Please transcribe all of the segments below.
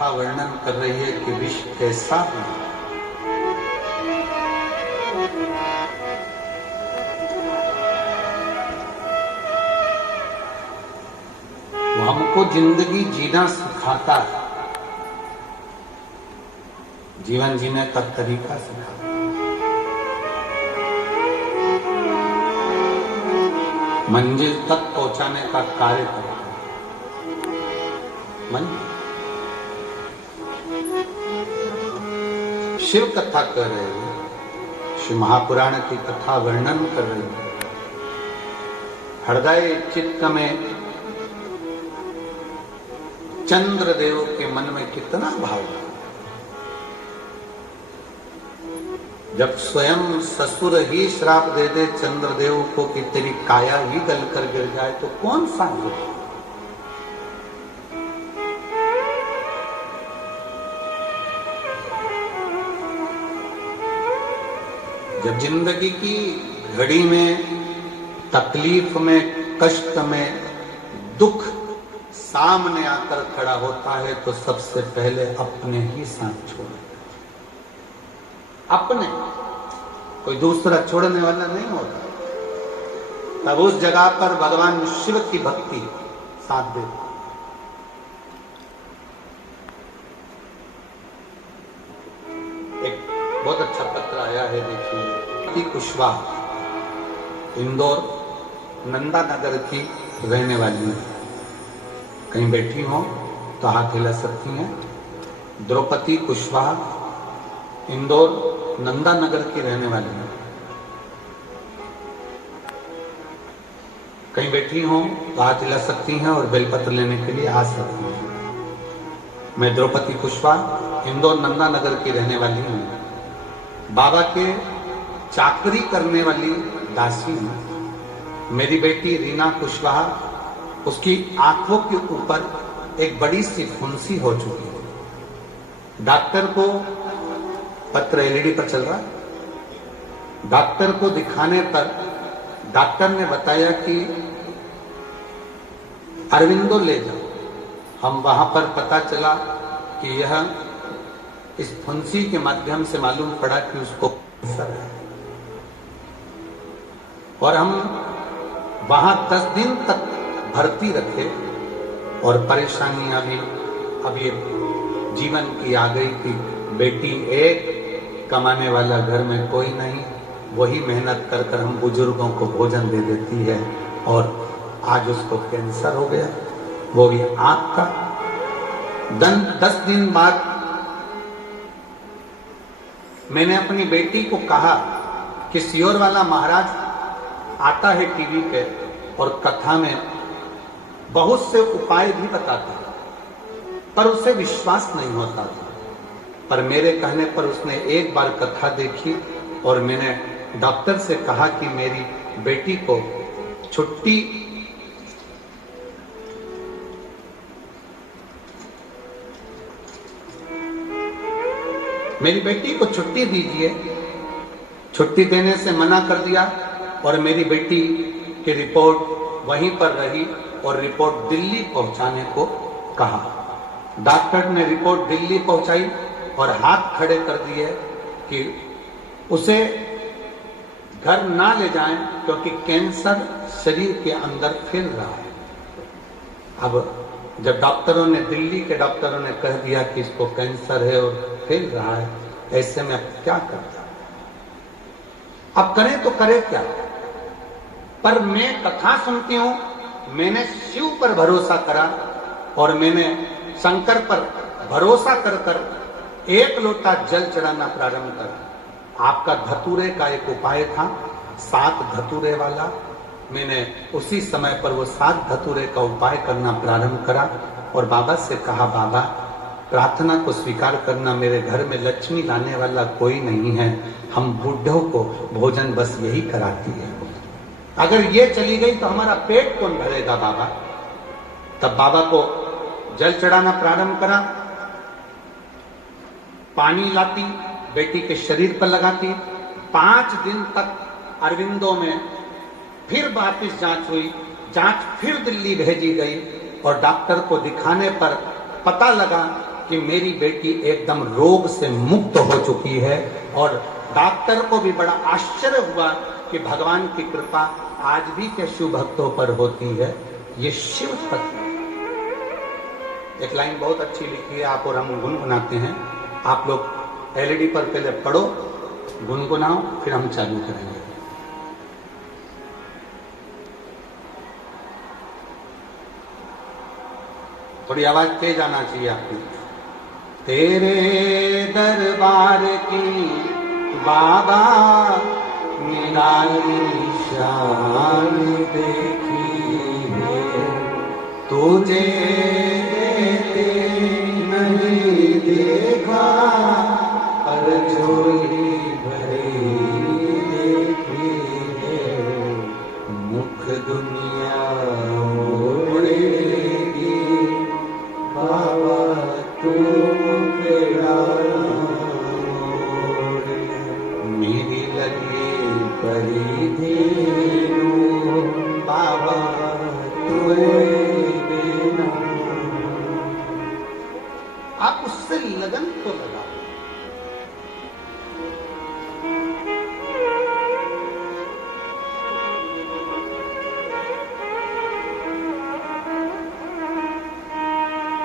कथा वर्णन कर रही है कि विष कैसा है। वो हमको जिंदगी जीना सिखाता है, जीवन जीने का तरीका सिखाता है, मंजिल तक पहुंचाने का कार्य करता है। शिव कथा कर रहे हैं, शिव महापुराण की कथा वर्णन कर रहे हैं। हृदय चित्त में चंद्रदेव के मन में कितना भाव है। जब स्वयं ससुर ही श्राप दे दे चंद्रदेव को कि तेरी काया ही गलकर गिर जाए तो कौन सा हो। जब जिंदगी की घड़ी में, तकलीफ में, कष्ट में, दुख सामने आकर खड़ा होता है तो सबसे पहले अपने ही साथ छोड़े। अपने, कोई दूसरा छोड़ने वाला नहीं होता। तब उस जगह पर भगवान शिव की भक्ति साथ दे। एक बहुत अच्छा पत्र आया है, देखिए। कुशवाहा इंदौर नंदा नगर की रहने वाली है। कहीं बैठी हो तो हाथ हिला सकती हैं। द्रौपदी कुशवाहा इंदौर नंदा नगर की रहने वाली है। कहीं बैठी हो तो हाथ हिला सकती हैं और बेलपत्र लेने के लिए आ सकती हैं। मैं द्रौपदी कुशवाहा इंदौर नंदा नगर की रहने वाली हूँ। बाबा के चाकरी करने वाली दासी हूँ। मेरी बेटी रीना कुशवाहा, उसकी आंखों के ऊपर एक बड़ी सी फुंसी हो चुकी है। डॉक्टर को पत्र एलईडी पर चल रहा है। डॉक्टर को दिखाने पर डॉक्टर ने बताया कि अरविंदो ले जाओ। हम वहां पर पता चला कि यह इस फुंसी के माध्यम से मालूम पड़ा कि उसको कैंसर है। और हम वहां 10 दिन तक भर्ती रखे और परेशानियां भी अब ये जीवन की आ गई कि बेटी एक, कमाने वाला घर में कोई नहीं, वही मेहनत कर कर हम बुजुर्गों को भोजन दे देती है। और आज उसको कैंसर हो गया, वो भी आंख का। 10 दिन बाद मैंने अपनी बेटी को कहा कि सियोर वाला महाराज आता है टीवी पे और कथा में बहुत से उपाय भी बताता है, पर उसे विश्वास नहीं होता था। पर मेरे कहने पर उसने एक बार कथा देखी और मैंने डॉक्टर से कहा कि मेरी बेटी को छुट्टी दीजिए। छुट्टी देने से मना कर दिया और मेरी बेटी की रिपोर्ट वहीं पर रही और रिपोर्ट दिल्ली पहुंचाने को कहा। डॉक्टर ने रिपोर्ट दिल्ली पहुंचाई और हाथ खड़े कर दिए कि उसे घर ना ले जाएं क्योंकि कैंसर शरीर के अंदर फैल रहा है। अब जब डॉक्टरों ने, दिल्ली के डॉक्टरों ने कह दिया कि इसको कैंसर है और फैल रहा है, ऐसे में अब क्या करता? अब करें तो करे क्या? पर मैं कथा सुनती हूं, मैंने शिव पर भरोसा करा और मैंने शंकर पर भरोसा कर कर 1 लोटा जल चढ़ाना प्रारंभ करा। आपका धतूरे का एक उपाय था, 7 धतूरे वाला। मैंने उसी समय पर वो 7 धतूरे का उपाय करना प्रारंभ करा और बाबा से कहा, बाबा प्रार्थना को स्वीकार करना, मेरे घर में लक्ष्मी लाने वाला कोई नहीं है, हम बूढ़ों को भोजन बस यही कराती है, अगर ये चली गई तो हमारा पेट कौन भरेगा बाबा? तब बाबा को जल चढ़ाना प्रारंभ करा। पानी लाती, बेटी के शरीर पर लगाती। 5 दिन तक अरविंदो में फिर वापिस जांच हुई। जांच फिर दिल्ली भेजी गई और डॉक्टर को दिखाने पर पता लगा कि मेरी बेटी एकदम रोग से मुक्त हो चुकी है। और डॉक्टर को भी बड़ा आश्चर्य हुआ कि भगवान की कृपा आज भी के शिव भक्तों पर होती है। ये शिव तत्व। एक लाइन बहुत अच्छी लिखी है, आप और हम गुनगुनाते हैं। आप लोग एलईडी पर पहले पढ़ो, गुनगुनाओ, फिर हम चालू करेंगे। थोड़ी आवाज तेज आना चाहिए आपकी। तेरे दरबार की बाबा निराली शान देखी है, तुझे नहीं देखा पर झोली भरी देखी है, मुख दुनिया उड़ेगी बाबा तू मेरी लगी परिधेनु बाबा देना। आप उससे लगन तो लगा।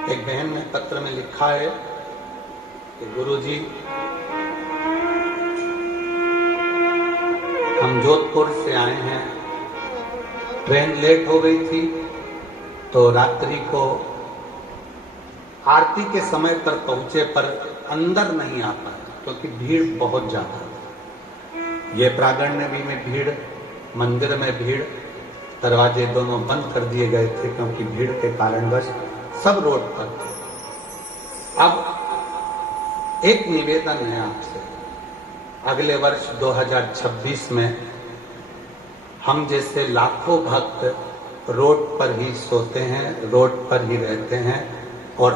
एक बहन ने पत्र में लिखा है कि गुरुजी, हम जोधपुर से आए हैं, ट्रेन लेट हो गई थी तो रात्रि को आरती के समय पर पहुंचे पर अंदर नहीं आ पाए क्योंकि भीड़ बहुत ज्यादा है। ये प्रांगण में भीड़, मंदिर में भीड़, दरवाजे दोनों बंद कर दिए गए थे क्योंकि भीड़ के कारणवश सब रोड पर थे। अब एक निवेदन है आपसे, अगले वर्ष 2026 में हम जैसे लाखों भक्त रोड पर ही सोते हैं, रोड पर ही रहते हैं और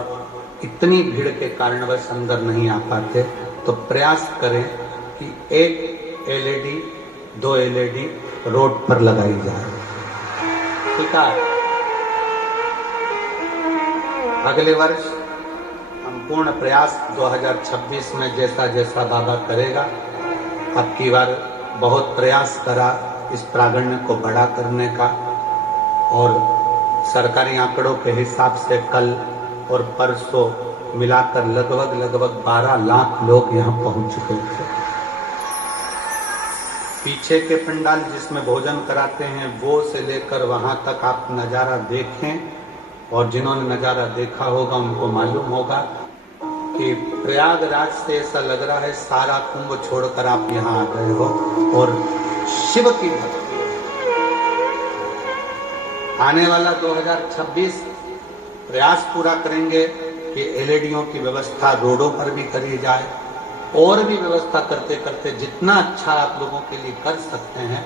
इतनी भीड़ के कारणवश अंदर नहीं आ पाते, तो प्रयास करें कि एक एलईडी, 2 एलईडी रोड पर लगाई जाए। ठीक है, अगले वर्ष हम पूर्ण प्रयास 2026 में जैसा जैसा बाबा करेगा, अब की बार बहुत प्रयास करा इस प्रांगण को बड़ा करने का, और सरकारी आंकड़ों के हिसाब से कल और परसों मिलाकर लगभग 12 लाख लोग यहाँ पहुंच चुके थे। पीछे के पंडाल जिसमें भोजन कराते हैं वो से लेकर वहां तक आप नजारा देखें, और जिन्होंने नजारा देखा होगा उनको मालूम होगा कि प्रयागराज से ऐसा लग रहा है सारा कुंभ छोड़कर आप यहाँ आ गए हो और शिव की भक्ति। आने वाला 2026 प्रयास पूरा करेंगे कि एलईडीओं की व्यवस्था रोडों पर भी करी जाए, और भी व्यवस्था करते करते जितना अच्छा आप लोगों के लिए कर सकते हैं।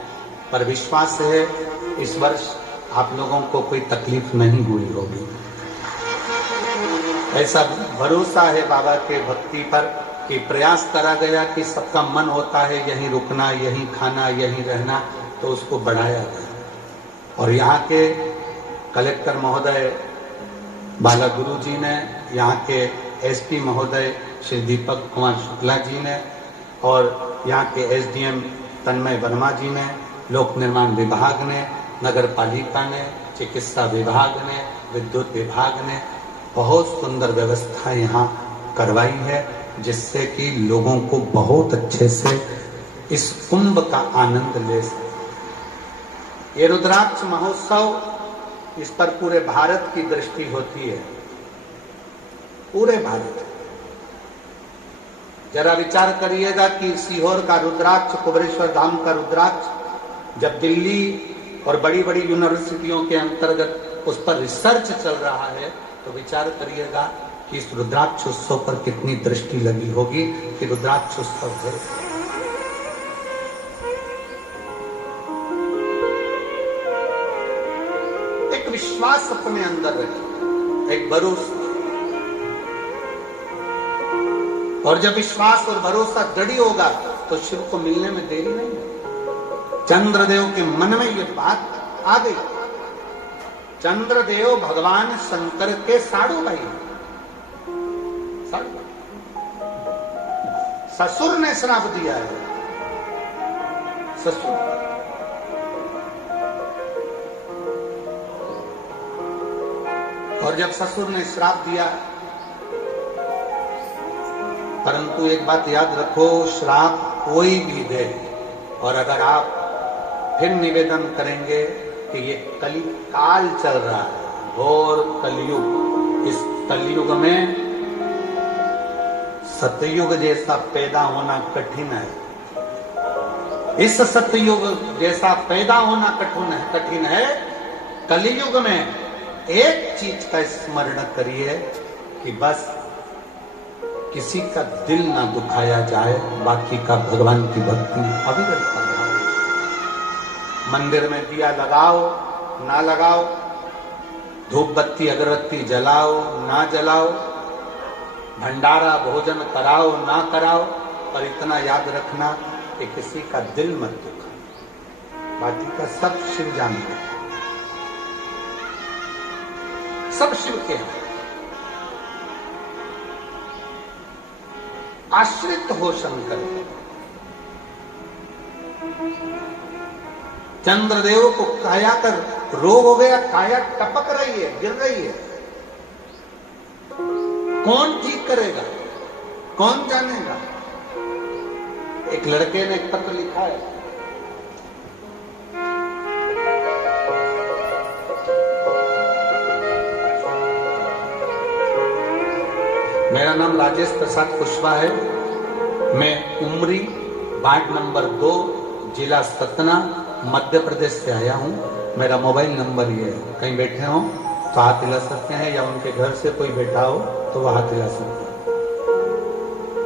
पर विश्वास है इस वर्ष आप लोगों को कोई तकलीफ नहीं हुई होगी, ऐसा भरोसा है बाबा के भक्ति पर कि प्रयास करा गया कि सबका मन होता है यहीं रुकना, यहीं खाना, यहीं रहना, तो उसको बढ़ाया गया। और यहाँ के कलेक्टर महोदय बाला गुरु जी ने, यहाँ के एसपी महोदय श्री दीपक कुमार शुक्ला जी ने, और यहाँ के एसडीएम तन्मय वर्मा जी ने, लोक निर्माण विभाग ने, नगर पालिका ने, चिकित्सा विभाग ने, विद्युत विभाग ने बहुत सुंदर व्यवस्था यहाँ करवाई है, जिससे कि लोगों को बहुत अच्छे से इस कुंभ का आनंद ले सके। ये रुद्राक्ष महोत्सव, इस पर पूरे भारत की दृष्टि होती है, पूरे भारत। जरा विचार करिएगा कि सीहोर का रुद्राक्ष, कुबेरेश्वर धाम का रुद्राक्ष जब दिल्ली और बड़ी बड़ी यूनिवर्सिटियों के अंतर्गत उस पर रिसर्च चल रहा है, तो विचार करिएगा कि इस रुद्राक्ष उत्सव पर कितनी दृष्टि लगी होगी कि रुद्राक्ष उत्सव है। एक विश्वास अपने अंदर रखें, एक भरोसा, और जब विश्वास और भरोसा दृढ़ होगा तो शिव को मिलने में देरी नहीं है। चंद्रदेव के मन में ये बात आ गई। चंद्रदेव भगवान शंकर के साड़ू भाई, ससुर ने श्राप दिया है, ससुर। और जब ससुर ने श्राप दिया, परंतु एक बात याद रखो, श्राप कोई भी दे और अगर आप फिर निवेदन करेंगे कि ये कली काल चल रहा है, घोर कलयुग, इस कलयुग में सतयुग जैसा पैदा होना कठिन है। इस सतयुग जैसा पैदा होना कठिन है। कलयुग में एक चीज का स्मरण करिए कि बस किसी का दिल ना दुखाया जाए, बाकी का भगवान की भक्ति अविरत करना। मंदिर में दिया लगाओ ना लगाओ, धूप बत्ती अगरबत्ती जलाओ ना जलाओ, भंडारा भोजन कराओ ना कराओ, पर इतना याद रखना कि किसी का दिल मत दुखा। बाकी का सब शिव जानते, सब शिव के हैं। आश्रित हो शंकर। चंद्रदेव को काया कर रोग हो गया, काया टपक रही है, गिर रही है। कौन ठीक करेगा, कौन जानेगा? एक लड़के ने एक पत्र लिखा है, मेरा नाम राजेश प्रसाद कुशवाहा है, मैं उमरी वार्ड नंबर 2 जिला सतना मध्य प्रदेश से आया हूं। मेरा मोबाइल नंबर ये है, कहीं बैठे हो तो हाथ हिला सकते हैं, या उनके घर से कोई बैठा हो तो वह हाथ हिला सकते हैं।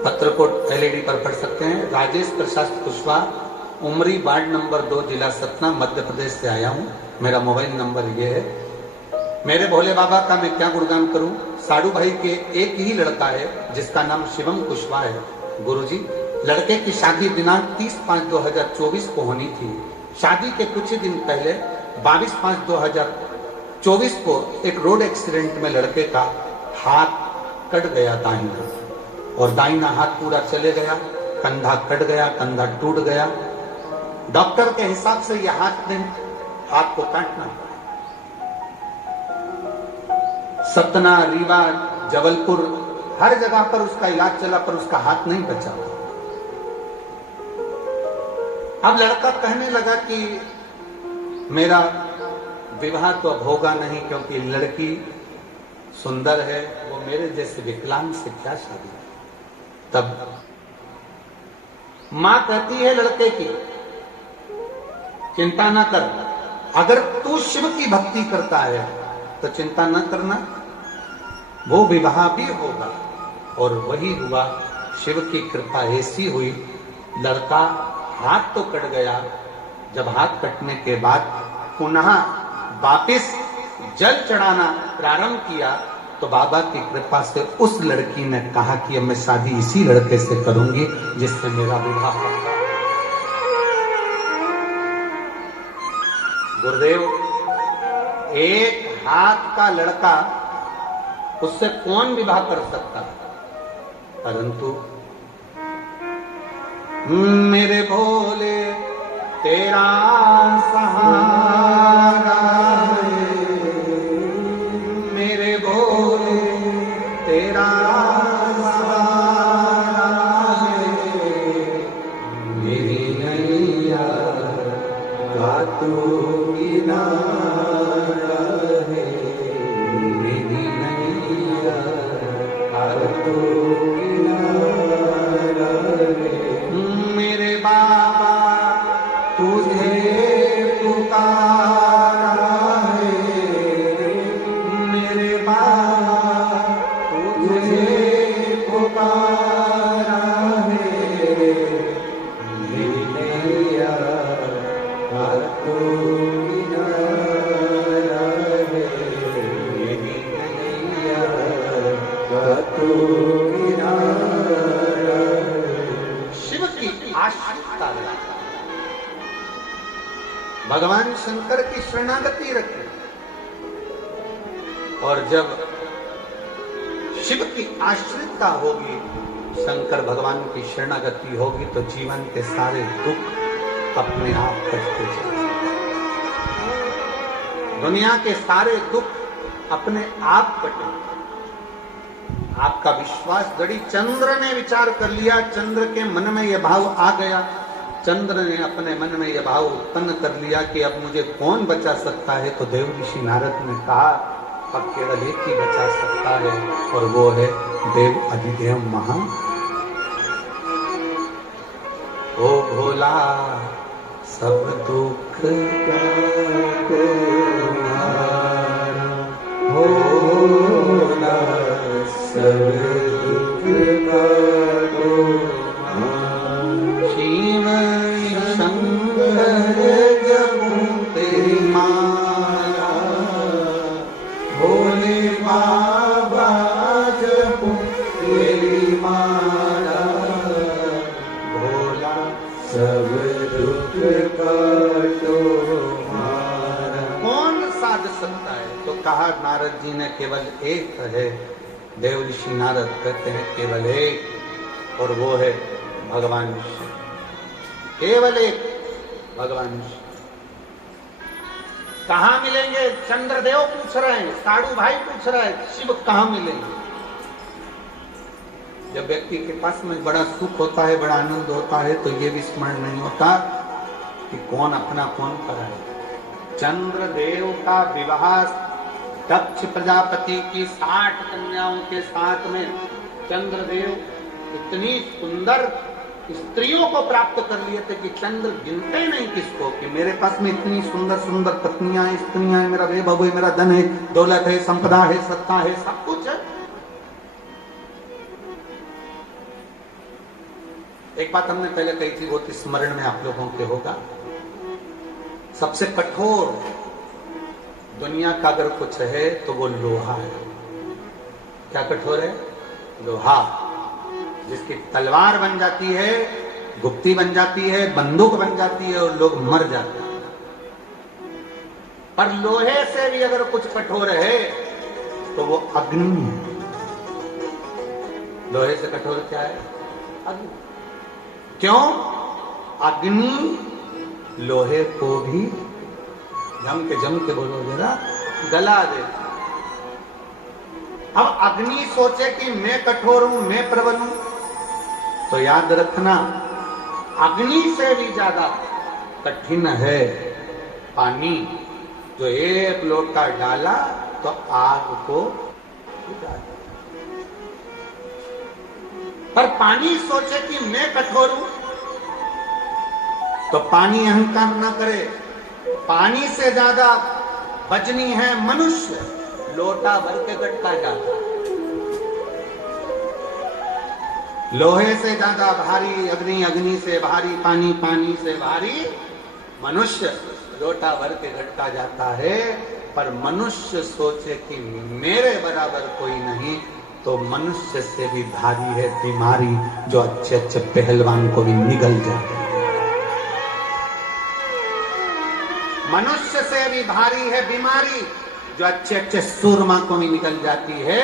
पत्र को LED पर पढ़ सकते हैं। राजेश प्रसाद कुशवाहा, उमरी वार्ड नंबर 2 जिला सतना मध्य प्रदेश से आया हूं। मेरा मोबाइल नंबर ये है। मेरे भोले बाबा का मैं क्या गुणगान करूं। साडू भाई के एक ही लड़का है जिसका नाम शिवम कुशवाहा है। गुरुजी, लड़के की शादी दिनांक 30/5/2024 को होनी थी। शादी के कुछ ही दिन पहले 22/5/2024 को एक रोड एक्सीडेंट में लड़के का हाथ कट गया दाहिना, और दाहिना हाथ पूरा चले गया, कंधा कट गया, कंधा टूट गया। डॉक्टर के हिसाब से यह हाथ को काटना। सतना, रीवा, जबलपुर हर जगह पर उसका इलाज चला, पर उसका हाथ नहीं बचा। अब लड़का कहने लगा कि मेरा विवाह तो अब होगा नहीं, क्योंकि लड़की सुंदर है, वो मेरे जैसे विकलांग से क्या शादी। तब मां कहती है लड़के की, चिंता ना कर, अगर तू शिव की भक्ति करता है तो चिंता न करना, वो विवाह भी होगा। और वही हुआ। शिव की कृपा ऐसी हुई, लड़का हाथ तो कट गया, जब हाथ कटने के बाद पुनः वापिस जल चढ़ाना प्रारंभ किया तो बाबा की कृपा से उस लड़की ने कहा कि अब मैं शादी इसी लड़के से करूंगी जिससे मेरा विवाह होगा। गुरुदेव, एक हाथ का लड़का, उससे कौन विवाह कर सकता? परंतु मेरे भोले तेरा सहारा है, मेरे भोले तेरा सहारा है, मेरी नैया का तू किनारा है, मेरी नैया का तू किनारा है। मेरे बाबा तुझे पुकारा है, मेरे बाबा तुझे पुकारा है, मेरी नैया का तू किनारा है, मेरी नैया का तू किनारा है। शिव की आश्रितता रखी, भगवान शंकर की शरणागति रखी, और जब शिव की आश्रितता होगी, शंकर भगवान की शरणागति होगी, तो जीवन के सारे दुख अपने आप कटते जाएंगे। दुनिया के सारे दुख अपने आप कटेंगे। आपका विश्वास गड़ी, चंद्र ने विचार कर लिया, चंद्र के मन में यह भाव आ गया, चंद्र ने अपने मन में यह भाव उत्पन्न कर लिया कि अब मुझे कौन बचा सकता है, तो देव ऋषि नारद ने कहा अब केवल एक ही बचा सकता है, और वो है देव अधिदेव महा। ओ भोला सब दुख भोला सब दुख शिव शंकर जपू तेरी माला, भोले बाबा जपू तेरी माला, भोला सब दुख काटो मारा। कौन साध सकता है? तो कहा नारद जी ने केवल एक है। देव ऋषि नारद कहते हैं केवल एक, और वो है भगवान शिव। केवल एक भगवान शिव। कहां मिलेंगे? चंद्रदेव पूछ रहे हैं, साड़ू भाई पूछ रहा है, शिव कहां मिलेंगे? जब व्यक्ति के पास में बड़ा सुख होता है, बड़ा आनंद होता है, तो ये भी स्मरण नहीं होता कि कौन अपना कौन पराया। चंद्रदेव का विवाह दक्ष प्रजापति की 60 कन्याओं के साथ में चंद्रदेव इतनी सुंदर स्त्रियों को प्राप्त कर लिए थे कि चंद्र गिनते नहीं किसको, कि मेरे पास में इतनी सुंदर सुंदर पत्नियां हैं, स्त्रियां हैं, मेरा वैभव है, मेरा धन है, दौलत है, संपदा है, सत्ता है, सब कुछ है। एक बात हमने पहले कही थी, वो स्मरण में आप लोगों के होगा। सबसे कठोर दुनिया का अगर कुछ है तो वो लोहा है। क्या कठोर है? लोहा, जिसकी तलवार बन जाती है, गुप्ती बन जाती है, बंदूक बन जाती है, और लोग मर जाते हैं। पर लोहे से भी अगर कुछ कठोर है तो वो अग्नि है। लोहे से कठोर क्या है? अग्नि। क्यों? अग्नि लोहे को भी जम के बोलो जरा गला दे। अब अग्नि सोचे कि मैं कठोर हूं, मैं प्रबल हूं, तो याद रखना अग्नि से भी ज्यादा कठिन है पानी। जो एक लोटा डाला तो आग को बुझा दिया। पर पानी सोचे कि मैं कठोर हूं, तो पानी अहंकार न करे। पानी से ज्यादा वजनी है मनुष्य, लोटा भर के गटका जाता है। लोहे से ज्यादा भारी अग्नि, अग्नि से भारी पानी, पानी से भारी मनुष्य, लोटा भर के गटका जाता है। पर मनुष्य सोचे कि मेरे बराबर कोई नहीं, तो मनुष्य से भी भारी है बीमारी, जो अच्छे अच्छे पहलवान को भी निगल जाए। मनुष्य से भी भारी है बीमारी, जो अच्छे अच्छे सूरमा को भी निकल जाती है।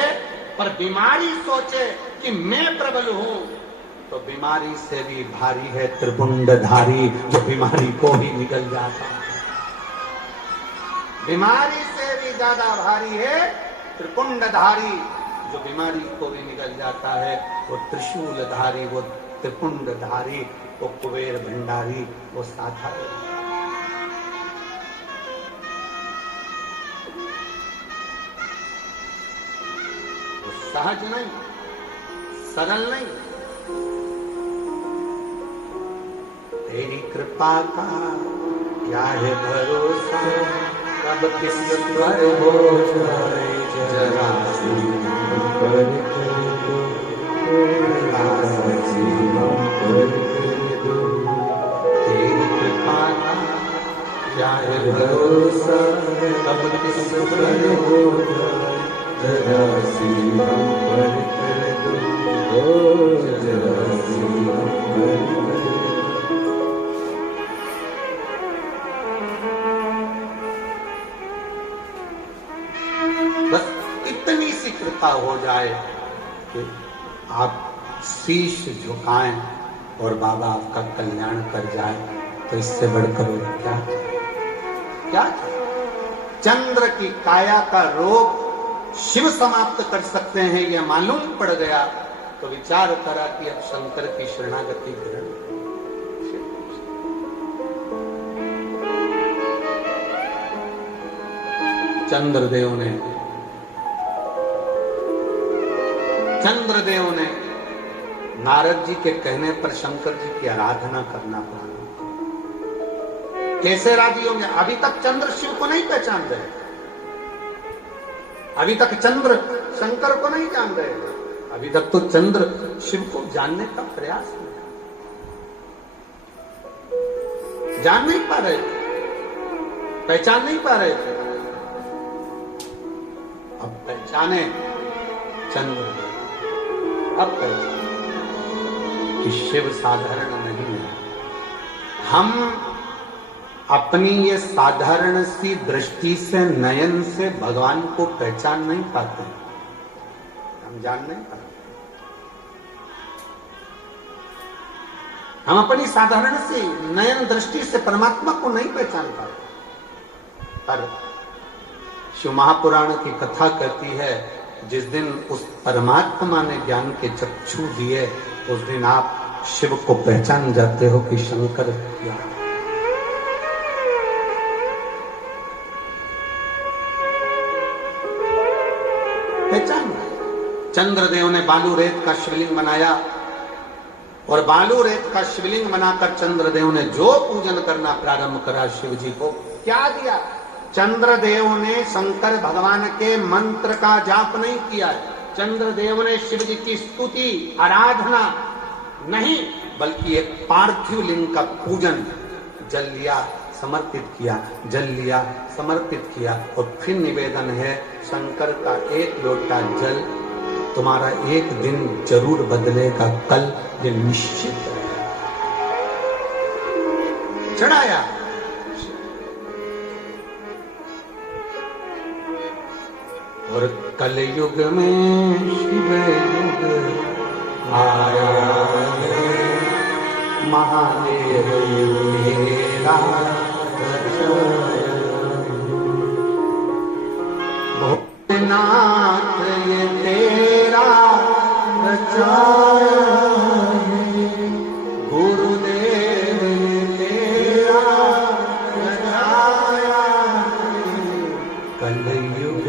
पर बीमारी सोचे कि मैं प्रबल हूं, तो बीमारी से भी भारी है त्रिपुंडधारी, जो बीमारी को ही निकल जाता है। बीमारी से भी ज्यादा भारी है त्रिपुंडधारी, जो बीमारी को भी निकल जाता है। वो त्रिशूलधारी, वो त्रिपुंडधारी, वो कुबेर भंडारी, वो साधारण। सहज नहीं, सरल नहीं। तेरी कृपा का क्या है भरोसा, कब किस पर हो जाए जरा तेरी कृपा का क्या है भरोसा, कब किस पर हो जाए जरा सीमा पर कर दो, जरा सीमा पर कर दो। बस इतनी सी कृपा हो जाए आप शीश झुकाएं और बाबा आपका कल्याण कर जाए, तो इससे बढ़कर और क्या क्या? चंद्र की काया का रोग शिव समाप्त कर सकते हैं, यह मालूम पड़ गया तो विचार करा कि अब शंकर की शरणागति ग्रहण। चंद्रदेव ने नारद जी के कहने पर शंकर जी की आराधना करना प्रारंभ किया। कैसे राजी होंगे? अभी तक चंद्र शिव को नहीं पहचान रहे, अभी तक चंद्र शंकर को नहीं जान रहे, अभी तक तो चंद्र शिव को जानने का प्रयास नहीं, जान नहीं पा रहे थे, पहचान नहीं पा रहे थे। अब पहचाने चंद्र, अब पहचाने कि शिव साधारण नहीं है। हम अपनी ये साधारण सी दृष्टि से, नयन से भगवान को पहचान नहीं पाते, हम जान नहीं पाते। हम अपनी साधारण सी नयन दृष्टि से परमात्मा को नहीं पहचान पाते। पर शिव महापुराण की कथा कहती है, जिस दिन उस परमात्मा ने ज्ञान के चक्षु दिए, उस दिन आप शिव को पहचान जाते हो कि शंकर क्या। पहचान। चंद्रदेव ने बालू रेत का शिवलिंग बनाया, और बालू रेत का शिवलिंग बनाकर चंद्रदेव ने जो पूजन करना प्रारंभ करा शिव जी को, क्या दिया? चंद्रदेव ने शंकर भगवान के मंत्र का जाप नहीं किया, चंद्रदेव ने शिव जी की स्तुति आराधना नहीं, बल्कि एक पार्थिव लिंग का पूजन, जल लिया समर्पित किया, जल लिया समर्पित किया। और फिर निवेदन है, शंकर का एक लोटा जल तुम्हारा एक दिन जरूर बदलेगा, कल ये निश्चित है। चढ़ाया। और कलयुग में शिव युग आया है, महादेव मेरा भोलेनाथ ये तेरा रचाया है, गुरुदेव तेरा रचाया है, कलयुग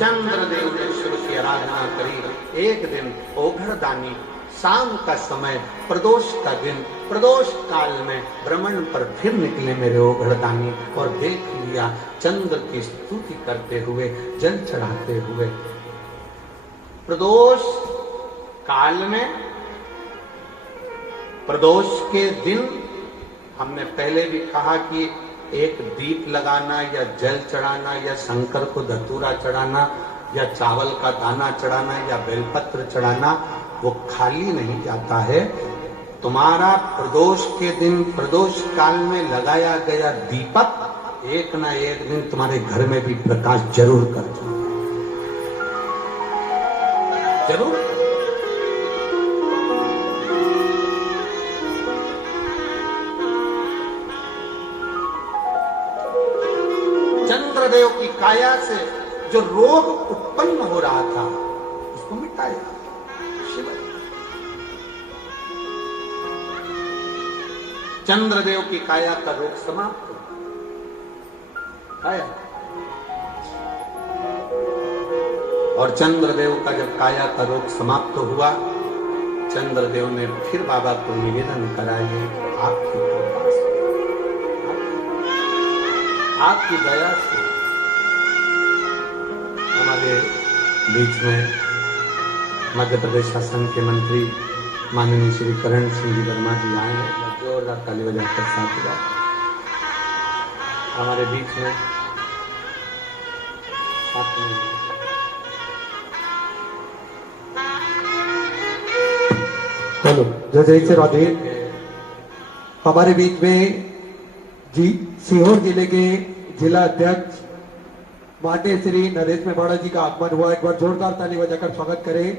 चंद्रदेव ने शिव की आराधना करी। एक दिन ओघड़दानी, शाम का समय, प्रदोष का दिन, प्रदोष काल में भ्रमण पर फिर निकले मेरे ओघड़दानी, और देख लिया चंद्र की स्तुति करते हुए, जल चढ़ाते हुए। प्रदोष काल में, प्रदोष के दिन, हमने पहले भी कहा कि एक दीप लगाना या जल चढ़ाना या शंकर को धतूरा चढ़ाना या चावल का दाना चढ़ाना या बेलपत्र चढ़ाना, वो खाली नहीं जाता है। तुम्हारा प्रदोष के दिन, प्रदोष काल में लगाया गया दीपक एक ना एक दिन तुम्हारे घर में भी प्रकाश जरूर कर जाए, जरूर। चंद्रदेव की काया से जो रोग उत्पन्न हो रहा था, उसको मिटाया शिव। चंद्रदेव की काया का रोग समाप्त काया। और चंद्रदेव का जब काया का रोग समाप्त हुआ, चंद्रदेव ने फिर बाबा को निवेदन कराया, आपकी कृपा से, आपकी दया से हमारे बीच में मध्य प्रदेश शासन के मंत्री माननीय श्री करण सिंह जी वर्मा जी आए हैं, जोरदार ताली बजाकर साथ ही हमारे बीच में हेलो जय जय से राधे। हमारे बीच में जी सीहोर जिले के जिला अध्यक्ष माननीय श्री नरेश मेवाड़ा जी का आगमन हुआ। एक बार जोरदार ताली बजाकर स्वागत करें।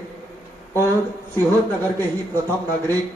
और सीहोर नगर के ही प्रथम नागरिक